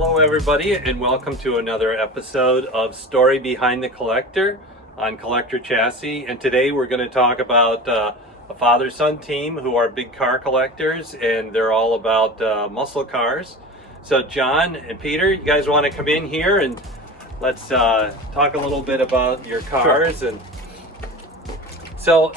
Hello everybody, and welcome to another episode of Story Behind the Collector on Collector Chassis. And today we're going to talk about a father-son team who are big car collectors, and they're all about muscle cars. So John and Peter, you guys want to come in here and let's talk a little bit about your cars. Sure. And so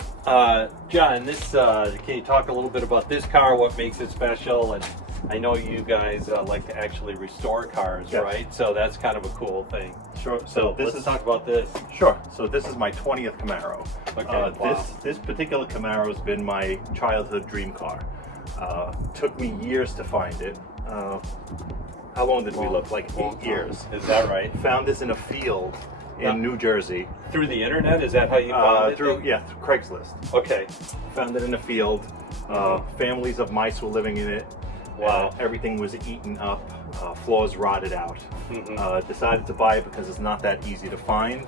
John, this can you talk a little bit about this car, what makes it special? And I know you guys like to actually restore cars, yes, right? So that's kind of a cool thing. Sure. So let's talk about this. Sure. So this is my 20th Camaro. Okay. Wow. This particular Camaro has been my childhood dream car. Took me years to find it. How long did we look? Like 8 years. Is that right? Found this in a field in New Jersey. Through the internet? Is that how you found it? Through Craigslist. Okay. Found it in a field. Families of mice were living in it. Wow. Everything was eaten up, floors rotted out. Decided to buy it because it's not that easy to find.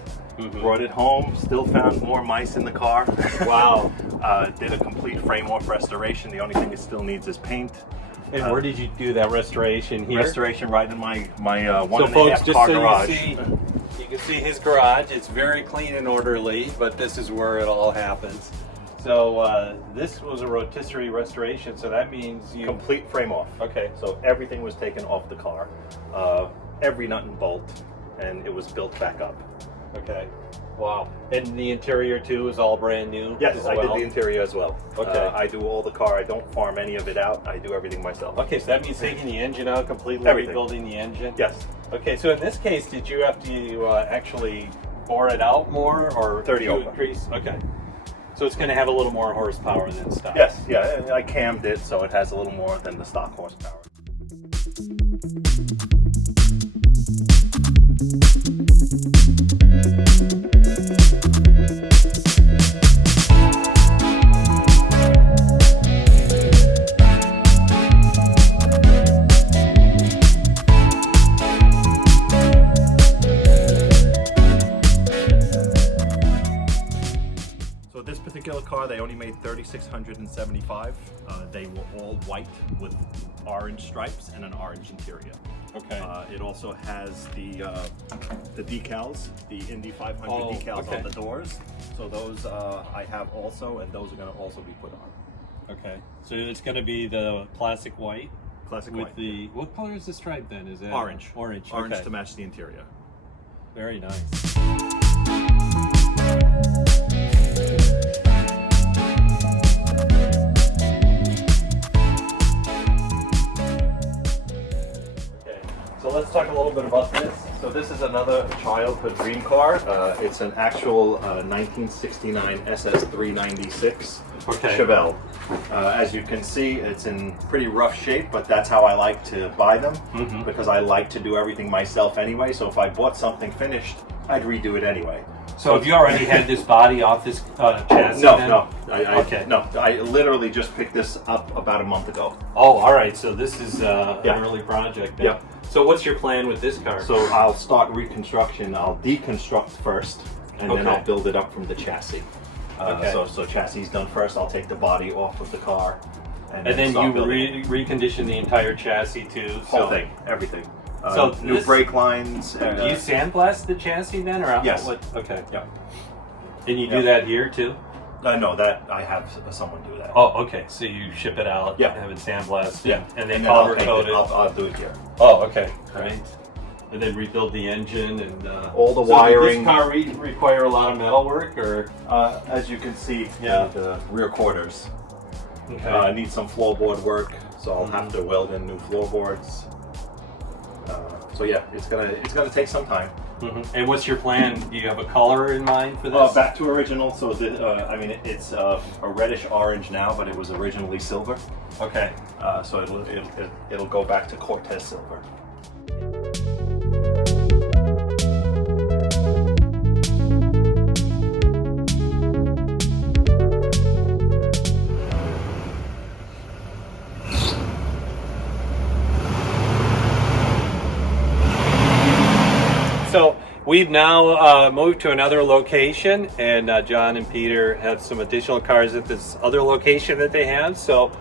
Brought it home, still found more mice in the car. Wow. Did a complete frame-off restoration. The only thing it still needs is paint. And where did you do that restoration here? Restoration right in my one so and folks, a half just car so garage. You can see his garage. It's very clean and orderly, but this is where it all happens. So this was a rotisserie restoration, so that means you... Complete frame off. Okay. So everything was taken off the car. Every nut and bolt, and it was built back up. Okay. Wow. And the interior too is all brand new? Yes, I did the interior as well. Okay. I do all the car. I don't farm any of it out. I do everything myself. Okay, so that means taking the engine out, completely rebuilding the engine? Yes. Okay, so in this case, did you have to actually bore it out more, or 30 over. Increase? Okay. So it's going to have a little more horsepower than stock? Yes, yeah. I cammed it, so it has a little more than the stock horsepower. This particular car, they only made 3,675. They were all white with orange stripes and an orange interior. Okay. It also has the decals, the Indy 500 decals on the doors. So those I have also, and those are going to also be put on. Okay. So it's going to be the classic white? Classic with white. The what color is the stripe then? Is that orange? Orange. Orange Okay. to match the interior. Very nice. So let's talk a little bit about this. So this is another childhood dream car. It's an actual 1969 SS396 Chevelle. As you can see, it's in pretty rough shape, but that's how I like to buy them because I like to do everything myself anyway. So if I bought something finished, I'd redo it anyway. So have you already had this body off this chassis? No. Okay. No, I literally just picked this up about a month ago. Oh, all right. So this is an early project then. Yeah. So what's your plan with this car? So I'll start reconstruction. I'll deconstruct first, and then I'll build it up from the chassis. So chassis is done first. I'll take the body off of the car, and then you recondition the entire chassis too. Whole thing, everything. So new brake lines. Do you sandblast the chassis then, or yes? Okay. Yeah. And you do that here too? No, that I have someone do that. Oh, okay. So you ship it out, have it sandblasted, and then powder coat it. I'll do it here. Oh, okay. Right. And then rebuild the engine and all the wiring. Does this car require a lot of metal work, or? As you can see, the rear quarters. Okay. I need some floorboard work, so I'll have to weld in new floorboards. So yeah, it's gonna take some time. And what's your plan? Do you have a color in mind for this? Back to original. So it's a reddish orange now, but it was originally silver. Okay. So it'll go back to Cortez silver. So we've now moved to another location, and John and Peter have some additional cars at this other location that they have. So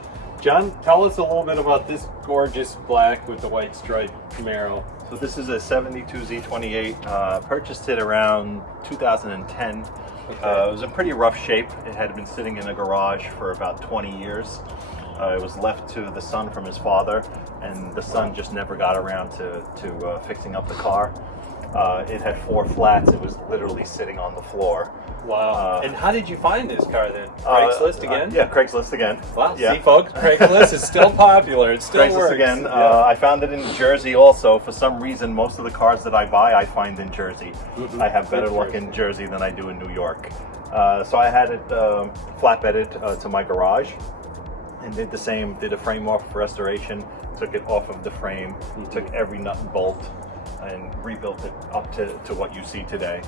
John, tell us a little bit about this gorgeous black with the white stripe Camaro. So this is a 72 Z28. Purchased it around 2010. Okay. It was in pretty rough shape. It had been sitting in a garage for about 20 years. It was left to the son from his father, and the son just never got around to fixing up the car. It had 4 flats. It was literally sitting on the floor. Wow. And how did you find this car then? Craigslist again? Yeah, Craigslist again. Wow. Yeah. See, folks, Craigslist is still popular. It still Craigslist works. again. Yeah. I found it in Jersey also. For some reason, most of the cars that I buy, I find in Jersey. I have better luck in Jersey than I do in New York. So I had it flatbedded to my garage and did the same. Did a frame off restoration. Took it off of the frame. Took every nut and bolt and rebuilt it up to what you see today.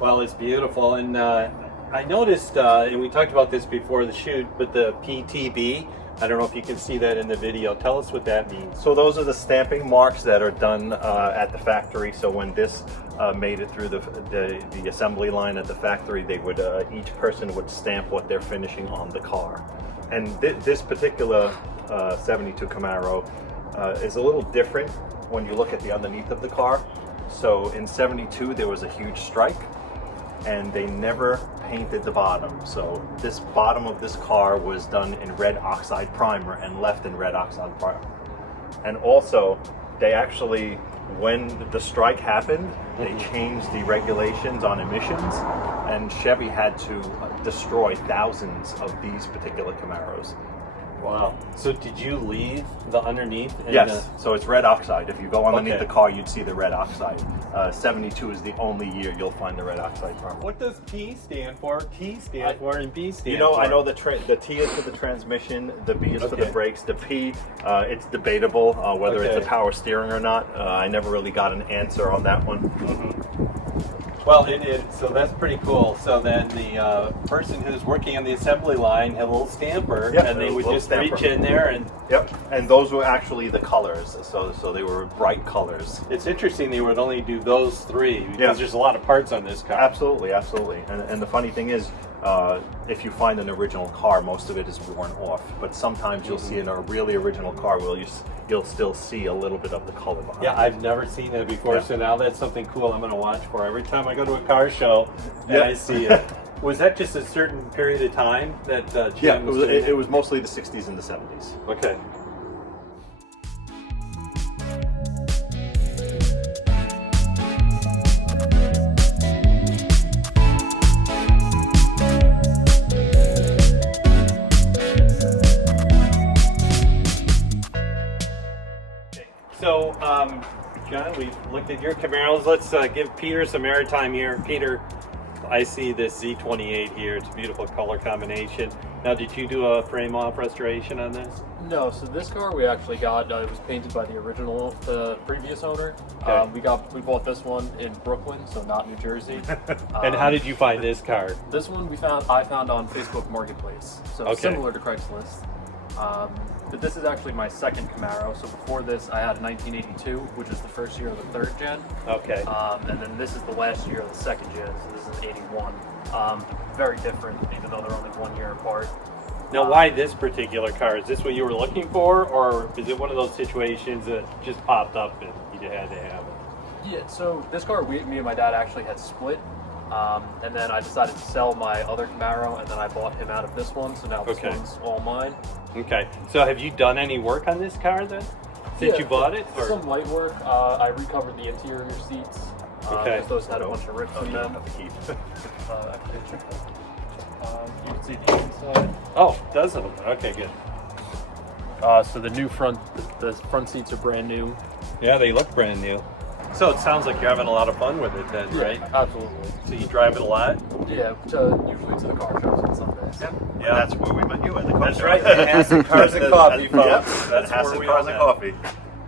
Well, it's beautiful, and I noticed, and we talked about this before the shoot, but the PTB, I don't know if you can see that in the video. Tell us what that means. So those are the stamping marks that are done at the factory. So when this made it through the assembly line at the factory, they would each person would stamp what they're finishing on the car. And this particular 72 Camaro is a little different when you look at the underneath of the car. So in 72 there was a huge strike, and they never painted the bottom. So this bottom of this car was done in red oxide primer and left in red oxide primer. And also, they actually, when the strike happened, they changed the regulations on emissions, and Chevy had to destroy thousands of these particular Camaros. Wow. So did you leave the underneath? Yes, so it's red oxide. If you go underneath Okay. the car, you'd see the red oxide. 72 is the only year you'll find the red oxide primer. What does P stand for? T stand for, and B stand You know, for? I know the T is for the transmission, the B is for the Okay. brakes, the P, it's debatable whether it's Okay. a power steering or not. I never really got an answer on that one. Well, so that's pretty cool. So then the person who's working on the assembly line had a little stamper, Yeah, and they a would little just stamper. reach in there. And Yep, and those were actually the colors, so they were bright colors. it's interesting they would only do those 3 because Yeah. there's a lot of parts on this car. Absolutely, absolutely. And the funny thing is, if you find an original car, most of it is worn off. But sometimes you'll see in a really original car where you'll still see a little bit of the color behind Yeah, it. I've never seen that before, Yeah. so now that's something cool I'm going to watch for every time I go to a car show and Yeah. I see it. Was that just a certain period of time that Yeah, GM was doing it was mostly the 60s and the 70s. Okay. So, John, we've looked at your Camaros. Let's give Peter some airtime here. Peter, I see this Z28 here. It's a beautiful color combination. Now, did you do a frame-off restoration on this? No, so this car we actually got, it was painted by the previous owner. Okay. We bought this one in Brooklyn, so not New Jersey. And how did you find this car? This one I found on Facebook Marketplace, so Okay. similar to Craigslist. But this is actually my second Camaro. So before this, I had a 1982, which is the first year of the 3rd gen. Okay. And then this is the last year of the 2nd gen, so this is an 81. Very different, even though they're only 1 year apart. Now, why this particular car? Is this what you were looking for, or is it one of those situations that just popped up and you had to have it? Yeah, so this car, me and my dad actually had split. And then I decided to sell my other Camaro, and then I bought him out of this one, so now this Okay. one's all mine. Okay. So, have you done any work on this car then, since Yeah, you bought it? Or? Some light work. I recovered the interior seats. Okay. 'Cause those had a bunch of rips in you them. don't have to keep. Actually, check that. You can see the inside. Oh, does it? Okay, good. So the front seats are brand new. Yeah, they look brand new. So it sounds like you're having a lot of fun with it then, right? Absolutely. So you drive it a lot? Yeah, usually to the car shows on Sundays. Yeah. That's where we met you at the car That's show. right. Hassan Cars and Coffee, folks. Yep, That's Hassan where we Cars all and met. Coffee.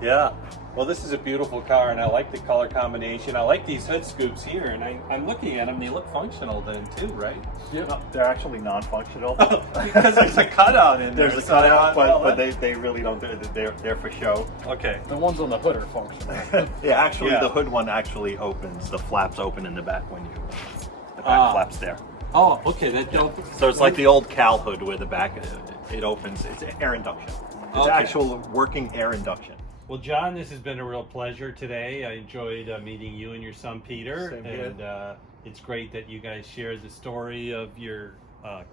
Yeah. Well, this is a beautiful car, and I like the color combination. I like these hood scoops here, and I'm looking at them. They look functional then, too, right? Yeah. No, they're actually non-functional. Because there's a cutout in there. There's a so they cutout, want- but they really don't. They're for show. Okay. The ones on the hood are functional. Yeah, actually, Yeah. the hood one actually opens. The flaps open in the back when the back Ah. flaps there. Oh, okay. That don't. So it's like the old Cal hood where the back it opens. It's air induction. It's Okay. actual working air induction. Well, John, this has been a real pleasure today. I enjoyed meeting you and your son Peter, Same here. and it's great that you guys shared the story of your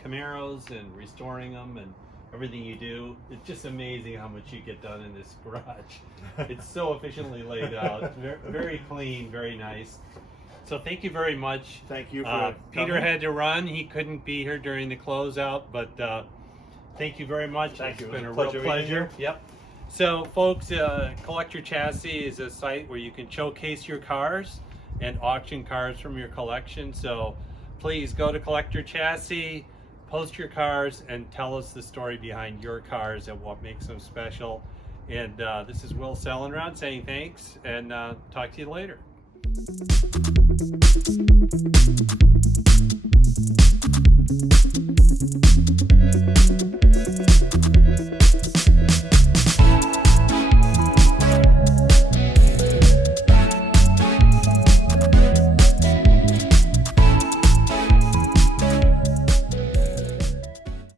Camaros and restoring them and everything you do. It's just amazing how much you get done in this garage. It's so efficiently laid out, very, very clean, very nice. So thank you very much. Thank you for Peter coming. had to run; he couldn't be here during the closeout, but thank you very much. Thank you. It's been It a was real a pleasure meeting pleasure. Yep. So, folks, Collector Chassis is a site where you can showcase your cars and auction cars from your collection. So, please go to Collector Chassis, post your cars, and tell us the story behind your cars and what makes them special. And this is Will Sellenrod saying thanks, and talk to you later.